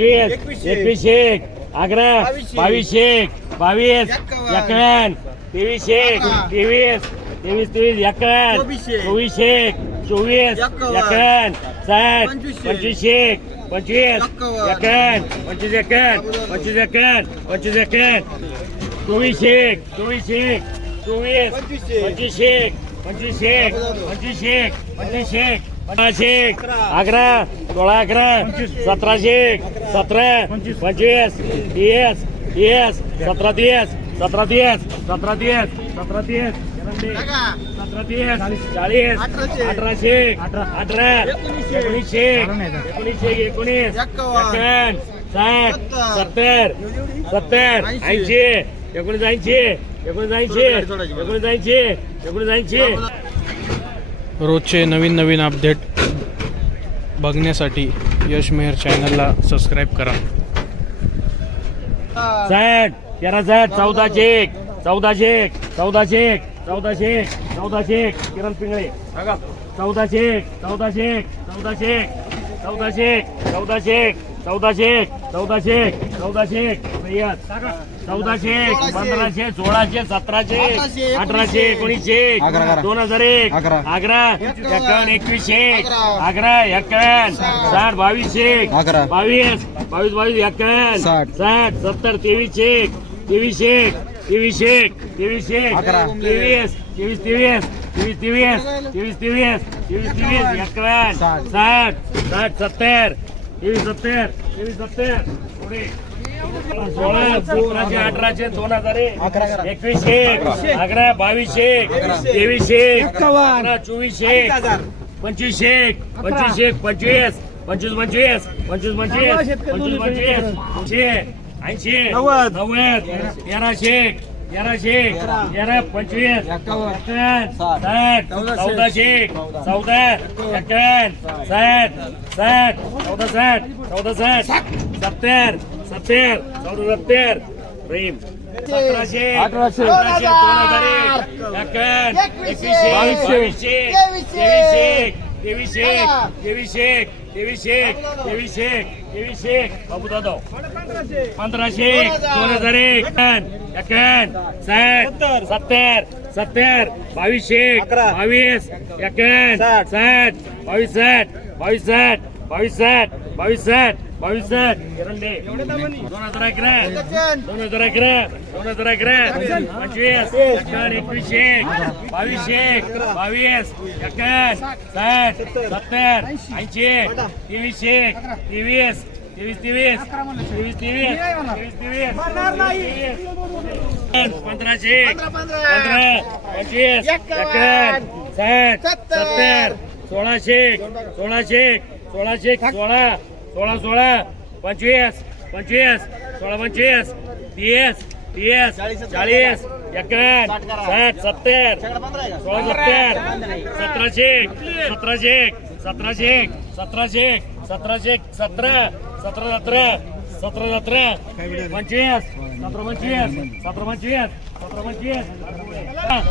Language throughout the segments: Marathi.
पंचवीस एकवीस एक. अकरा बावीस एक. बावीस एक्याण्णव तेवीस एक तेवीस तेवीस तेवीस एक्याण्णव चोवीस एक. चोवीस एक्याण्णव साठ पंचवीस एक. पंचवीस एक्याण्णव पंचवीस एक्याण्णव पंचवीस एक्याण्णव पंचवीस एक्याण्णव चोवीस एक चोवीस एक चोवीस पंचवीस एक. पंचवीस एक पंचवीस एक पंचवीस एक पंचवीस एक आग्रा सोळा अकरा सतराशे एक सतरा पंचवीस तीस तीस सतरा तीस सतरा तीस सतरा तीस सतरा तीस. सतरा तीस चाळीस अठराशे. अठरा एकोणीसशे. एकोणीसशे एकोणीसशे एकोणीस एक्कावन्न. साठ सत्तर. सत्तर. ऐंशी एकोणीस ऐंशी एकोणीस ऐंशी एकोणीस ऐंशी एकोणीस ऐंशी रोजचे नवीन नवीन अपडेट बघण्यासाठी यश मेहर चॅनलला सबस्क्राईब करा साठ तेरा साठ चौदाशे एक चौदाशे एक चौदाशे एक चौदाशे एक चौदाशे एक किरण पिंगळे चौदाशे एक चौदाशे एक चौदाशे एक चौदाशे एक चौदाशे एक चौदाशे एक चौदाशे एक चौदाशे एक. चौदाशे एक पंधराशे सोळाशे सतराशे अठराशे, एकोणीसशे एक. दोन हजार एक अकरा. एक्कावन्न. एकावन्न एकवीसशे एक अकरा. एकावन्न साठ बावीसशे एक अकरा. बावीस बावीस बावीस एकावन्न साठ. साठ सत्तर तेवीसशे एक तेवीसशे एक तेवीसशे एक तेवीसशे एक अकरा. तेवीस तेवीस तेवीस तेवीस तेवीस तेवीस तेवीस तेवीस तेवीस एकावन्न साठ. साठ साठ सत्तर तेवीस सत्तर तेवीस सत्तर पुढे. सोळा सतराशे अठराशे दोन हजार. एकवीसशे एक अकरा. बावीसशे तेवीसशे अकरा. चोवीसशे पंचवीसशे पंचवीसशे पंचवीस पंचवीस पंचवीस पंचवीस पंचवीस पंचवीस पंचवीस ऐंशी नव्वद. नव्वद तेराशे तेराशे तेरा. पंचवीस साठ. चौदाशे. चौदा. एकावन्न साठ. साठ चौदा साठ चौदा साठ सत्तर सत्तर चौदा सत्तर. प्रेम. सतराशे अठराशे. दोन हजार एकवीसशे. बावीसशे. तेवीसशे देवी शेख देवी शेख देवी शेख देवी शेख देवी बाबू दादा. पंधराशे दोन हजार एक. एक्यान साठ सत्तर सत्तर. बावीस एक बावीस एक्यान साठ बावीस साठ बावीस साठ बावीस साठ बावीस साठ. बावीस दोन हजार अकरा. दोन हजार अकरा. दोन हजार अकरा. पंचवीस. एकावन्न एकवीसशे एक. बावीसशे एक. बावीस. एकावन्न साठ सत्तर ऐंशी तेवीसशे एक. तेवीस. तेवीस तेवीस. तेवीस तेवीस. तेवीस तेवीस. पंधराशे. एक पंधरा पंचवीस. एकावन्न साठ सत्तर सोळाशे एक सोळाशे एक सोळाशे एक सोळा. सोळा सोळा पंचवीस पंचवीस सोळा पंचवीस तीस तीस चाळीस एकावन्न साठ सत्तर सोळा सत्तर सतराशे एक सतराशे एक सतराशे एक सतराशे एक सतराशे एक सतरा सतरा सतरा सतरा सतरा पंचवीस सतरा पंचवीस सतरा पंचवीस सतरा पंचवीस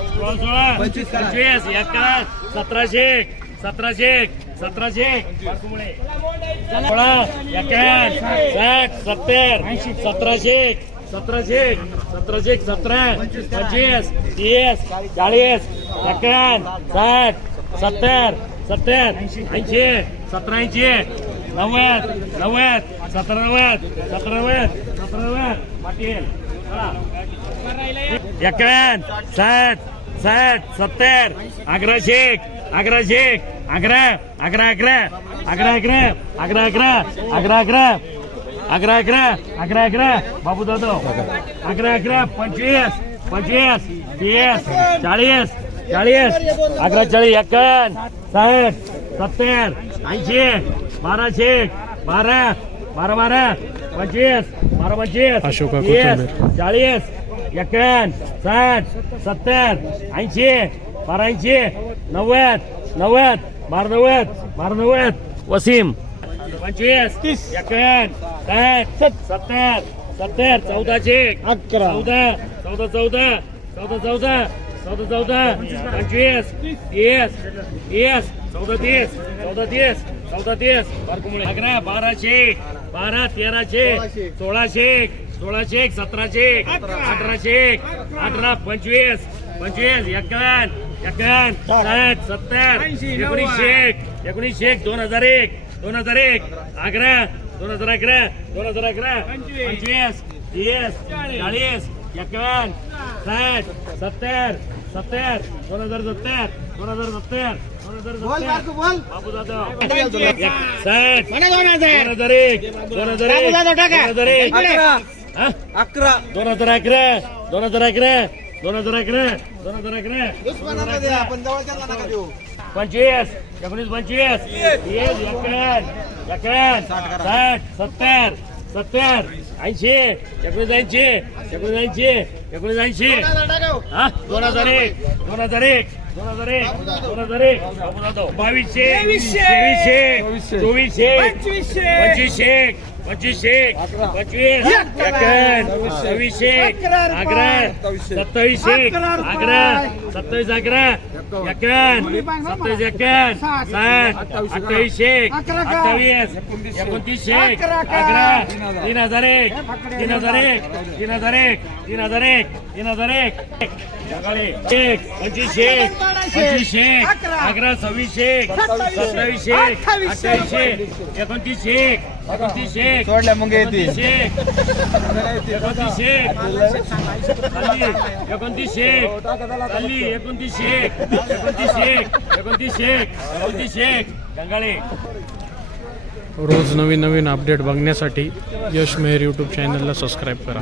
सोळा सोळा पंचवीस एका सतराशे एक सतराशे एक सतराशे. सोळा एकावन्न साठ सत्तर सतराशे एक सतराशे एक सतराशे एक सतरा पंचवीस तीस चाळीस एकावन्न साठ सत्तर सत्तर ऐंशी सतरा ऐंशी नव्वद नव्वद सतरा नव्वद सतरा नव्वद सतरा नव्वद पाटील एकावन्न साठ साठ सत्तर अकराशे अकराशे अकरा अकरा अकरा अकरा अकरा अकरा अकरा अकरा अकरा अकरा अकरा अकरा अकरा बाबू दादो अकरा अकरा पंचवीस पंचवीस तीस चाळीस चाळीस अकरा चाळीस एकावन्न साठ सत्तर ऐंशी बाराशे बारा बारा बारा पंचवीस बारा पंचवीस अशोक. चाळीस एकावन्न साठ सत्तर ऐंशी बारा ऐंशी नव्वद नव्वद बारा नव्वद बारा नव्वद वसीम. पंचवीस तीस. एकावन्न साठ सत्तर. सत्तर चौदाशे. अकरा. चौदा चौदा चौदा चौदा चौदा चौदा चौदा पंचवीस तीस. तीस चौदा तीस चौदा तीस चौदा तीस. अकरा बाराशे बारा तेराशे सोळाशे. एक सोळाशे एक सतराशे अठराशे एक अठरा पंचवीस पंचवीस एकावन्न साठ सत्तर एकोणीसशे एक एकोणीसशे एक दोन हजार एक दोन हजार एक अकरा दोन हजार अकरा दोन हजार अकरा पंचवीस तीस चाळीस एकावन्न साठ सत्तर सत्तर दोन हजार सत्तर दोन हजार सत्तर दोन हजार सत्तर बाबू दादा साठ दोन हजार एक दोन हजार एक दोन हजार एक हा? अकरा दोन हजार अकरा दोन हजार अकरा दोन हजार अकरा दोन हजार अकरा पंचवीस एकोणीस पंचवीस. साठ सत्तर सत्तर ऐंशी एकोणीस ऐंशी एकोणीस ऐंशी एकोणीस ऐंशी. हा? दोन हजार एक दोन हजार एक दोन हजार एक दोन हजार एक. बावीसशे तेवीसशे चोवीसशे पंचवीसशे. पंचवीसशे पंचवीस एकावन्न सव्वीसशे अकरा सत्तावीसशे अकरा सत्तावीस अकरा एकावन्न. सत्तावीस एकावन्न साठ. अठ्ठावीसशे अठ्ठावीस एकोणतीसशे अकरा तीन हजार. एक तीन हजार एक तीन हजार एक तीन हजार एक तीन हजार एक. एक पंचवीसशे पंचवीसशे अकरा सव्वीसशे सत्तावीसशे अठ्ठावीसशे एकोणतीसशे एकोणतीसशे सोडल्या मग येते एकोणतीसशे एकोणतीसशे खाली एकोणतीसशे खाली एकोणतीसशे एकोणतीसशे एकोणतीसशे एकोणतीसशे गंगाळे. रोज नवीन नवीन अपडेट बघण्यासाठी यश मेहर यूट्यूब चॅनलला सबस्क्राईब करा.